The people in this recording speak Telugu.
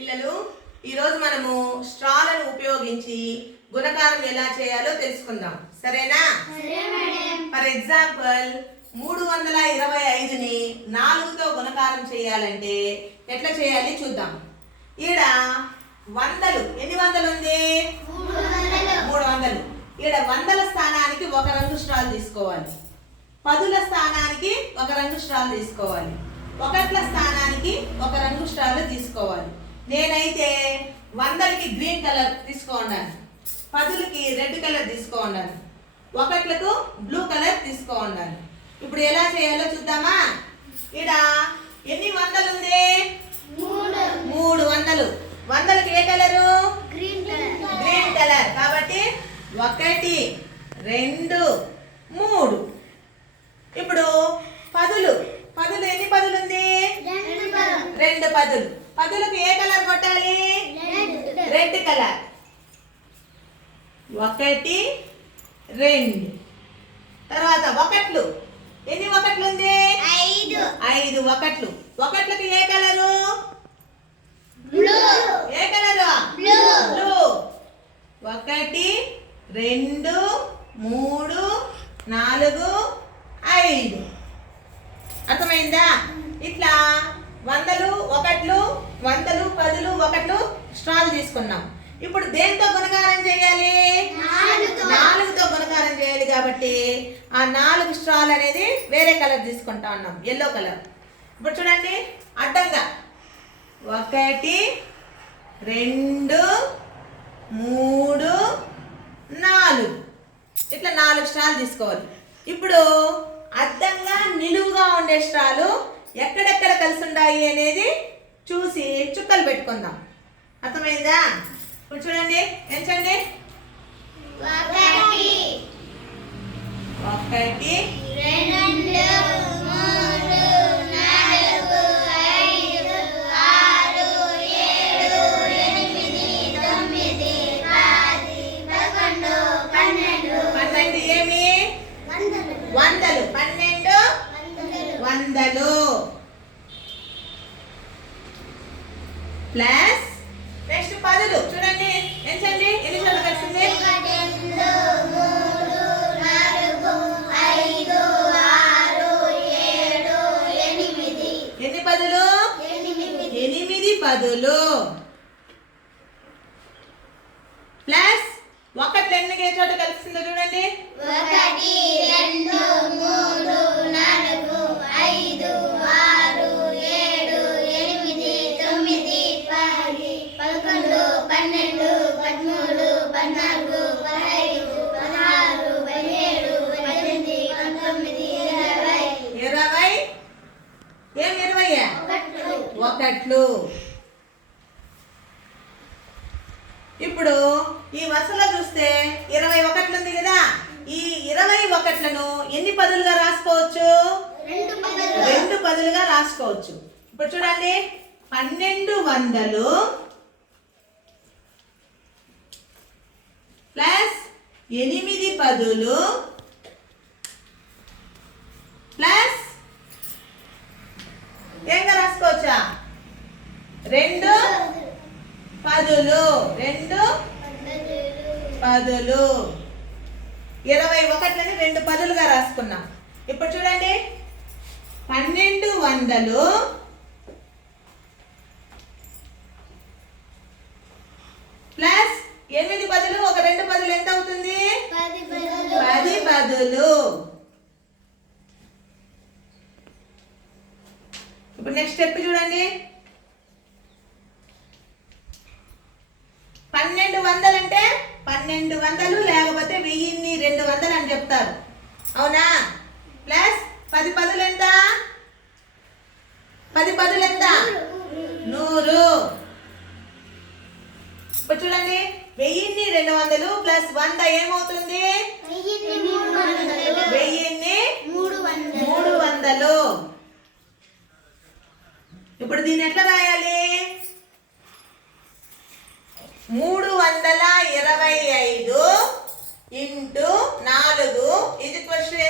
పిల్లలు ఈరోజు మనము స్ట్రాలను ఉపయోగించి గుణకారం ఎలా చేయాలో తెలుసుకుందాం. సరేనా? ఫర్ ఎగ్జాంపుల్ మూడు వందల ఇరవై ఐదుని నాలుగుతో గుణకారం చేయాలంటే ఎట్లా చేయాలి చూద్దాం. ఈడ వందలు ఎన్ని వందలు ఉంది మూడు వందలు. ఈడ వందల స్థానానికి ఒక రంగు స్ట్రాల్ తీసుకోవాలి. పదుల స్థానానికి ఒక రంగు స్ట్రాల్ తీసుకోవాలి. ఒకట్ల స్థానానికి ఒక రంగు స్ట్రాల్ తీసుకోవాలి. నేనైతే వందలకి గ్రీన్ కలర్ తీసుకోండాను పదులకి రెడ్ కలర్ తీసుకోండాను ఒకట్లకు బ్లూ కలర్ తీసుకోండాను ఇప్పుడు ఎలా చేయాలో చూద్దామా? ఈడ ఎన్ని వందలు ఉంది? మూడు వందలు. వందలకి ఏ కలరు? Green colour. కాబట్టి ఒకటి రెండు మూడు. ఇప్పుడు పదులు. పదులు ఎన్ని పదులు ఉంది? రెండు పదులు. పదులకు ఏ కలర్ కొట్టాలి? Red colour. ఒకటి రెండు. తర్వాత ఒకట్లు. ఎన్ని ఒకట్లు ఉంది ఐదు ఒకట్లు. ఒకట్లకి ఏ కలరు? ఏ కలరు? బ్లూ. ఒకటి రెండు మూడు నాలుగు ఐదు. అర్థమైందా? ఇట్లా వందలు ఒకట్లు వందలు పదులు ఒకట్లు స్ట్రాలు తీసుకున్నాం. ఇప్పుడు దేంతో గుణకారం చేయాలి? నాలుగుతో. గుణకారం చేయాలి కాబట్టి ఆ నాలుగు స్ట్రాల్ అనేది వేరే కలర్ తీసుకుంటా ఉన్నాం ఎల్లో కలర్. ఇప్పుడు చూడండి అడ్డంగా. ఒకటి రెండు మూడు నాలుగు. ఇట్లా నాలుగు స్ట్రాలు తీసుకోవాలి. ఇప్పుడు అడ్డంగా నిలువుగా ఉండే స్ట్రాలు ఎక్కడెక్కడ కలిసి ఉన్నాయి అనేది చూసి చుక్కలు పెట్టుకుందాం. అర్థమైందా? ఇప్పుడు చూడండి ఎంచండి ఒకటి పన్నెండు. ఏమి? వందలు. పదులు. ప్లస్ ఒకటి ఎన్ని ఏ చోట కలిసిందో చూడండి. ఒకటి రెండు మూడు నాలుగు ఐదు ఆరు ఏడు ఎనిమిది తొమ్మిది పది పదకొండు పన్నెండు పదమూడు పద్నాలుగు పదహైదు పదహారు పదిహేడు పద్దెనిమిది పంతొమ్మిది ఇరవై. ఇరవై? ఏం ఇరవై ఒకట్లు ఒకట్లు ఇప్పుడు ఈ వరుసలో చూస్తే ఇరవై ఒకట్లు ఉంది కదా. ఈ ఇరవై ఒకట్లను ఎన్ని పదులుగా రాసుకోవచ్చు? రెండు పదులుగా రాసుకోవచ్చు. ఇప్పుడు చూడండి. పన్నెండు వందలు ప్లస్ ఎనిమిది పదులు ప్లస్ ఏంగా రాసుకోవచ్చా? రెండు పదులు. రెండు పదులు. ఇరవై ఒకట్లని రెండు పదులుగా రాసుకున్నాం. ఇప్పుడు చూడండి. పన్నెండు వందలు. ప్లస్ ఎనిమిది పదులు ఒక రెండు పదులు ఎంత అవుతుంది? పది పదులు. ఇప్పుడు నెక్స్ట్ స్టెప్ చూడండి. పన్నెండు వందలు అంటే పన్నెండు వందలు లేకపోతే వెయ్యిన్ని రెండు వందలు అని చెప్తారు. అవునా? ప్లస్ పది పదులు ఎంత? పది పదులు ఎంత? నూరు. ఇప్పుడు చూడండి. వెయ్యిన్ని రెండు వందలు ప్లస్ వంద ఏమవుతుంది? వెయ్యిన్ని మూడు వందలు మూడు వందలు. ఇప్పుడు దీన్ని ఎట్లా రాయాలి? మూడు వందల ఇంటూ నాలుగు ఇది క్వశ్చన్